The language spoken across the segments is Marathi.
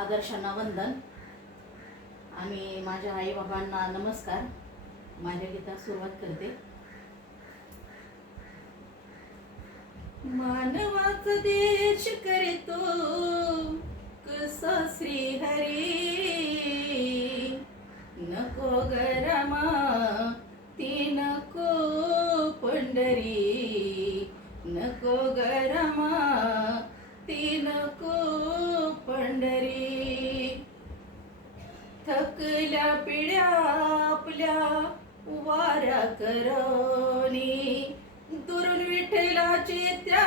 आदर्शांना वंदन आणि माझ्या आई बाबांना नमस्कार. माझ्या गीतात सुरुवात करते. मानवाचा देश करतो कसा श्रीहरी, नको गरमा ती नको पंढरी, नको गरमा ती नको पंढरी. थकल्या पिढ्या आपल्या वाऱ्या करोनी, दुरून विठ्ठलाचे त्या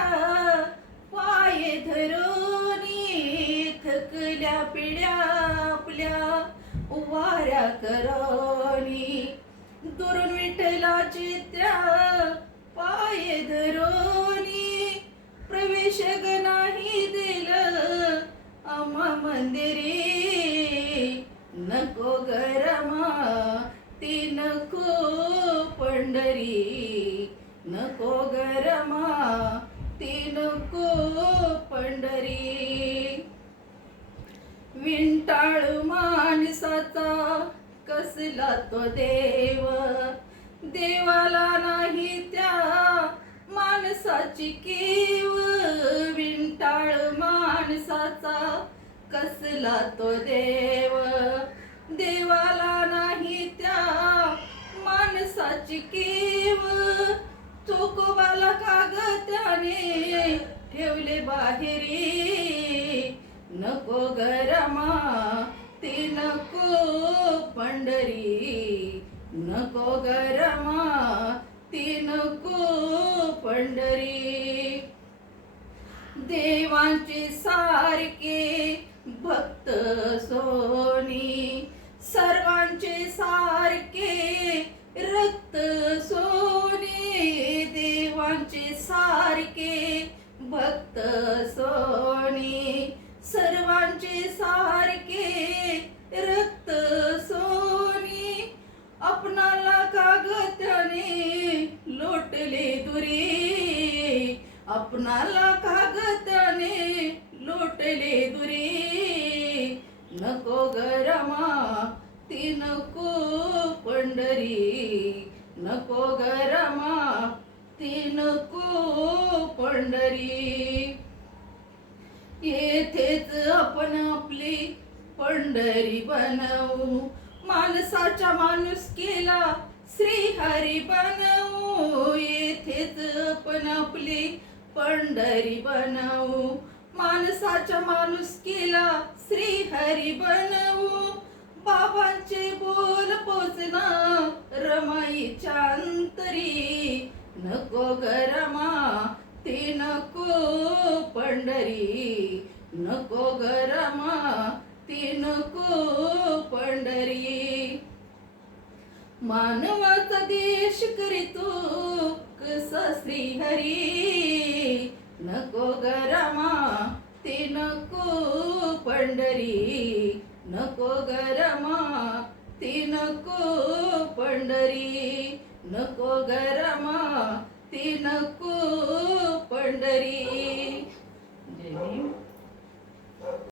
पाये धरोनी. थकल्या पिढ्या आपल्या वाऱ्या करोनी, दुरून विठ्ठलाचे त्या पाये धरोनी. प्रवेश ग नाही दिलं आम्हा मंदिरी, नको गरमा ती नको पंढरी, नको गरमा ती नको पंढरी. विंटाळू माणसाचा कसला तो देव, देवाला नाही त्या माणसाची कीव. विंटाळू माणसाचा कसला तो देव, देवाला नाही त्या माणसाची कीव. चोकोबाला कागदाने ठेवले बाहेरी, नको गरमा ती नको पंढरी, नको गरमा ती नको पंढरी. देवांचे सारखे भक्त सोनी, सर्वांचे सारखे रक्त सोनी. देवांचे सारखे भक्त सोनी, सर्वांचे सारखे रक्त सोनी. आपणाला कागदाने लोटले दुरी, आपणाला कागदाने लोटले दुरी. नको गरमा ती नको पंढरी, नको गरमा ती नको पंढरी. येथेच आपण आपली पंढरी बनवू, माणसाच्या माणुसकीला श्रीहरी बनवू. येथेच आपण आपली पंढरी बनवू, माणसाच्या माणुसकीला श्रीहरी बनवू. बाबांचे बोल पोचना रमाईच्या अंतरी, नको गरमा ती नको पंढरी, नको गरमा ती नको पंढरी. मानवाचा देश करीतो कसा श्रीहरी, नको गरमा ती नको पंढरी, नको गरमा ती नको पंढरी, नको गरमा ती नको पंढरी. जय भीम.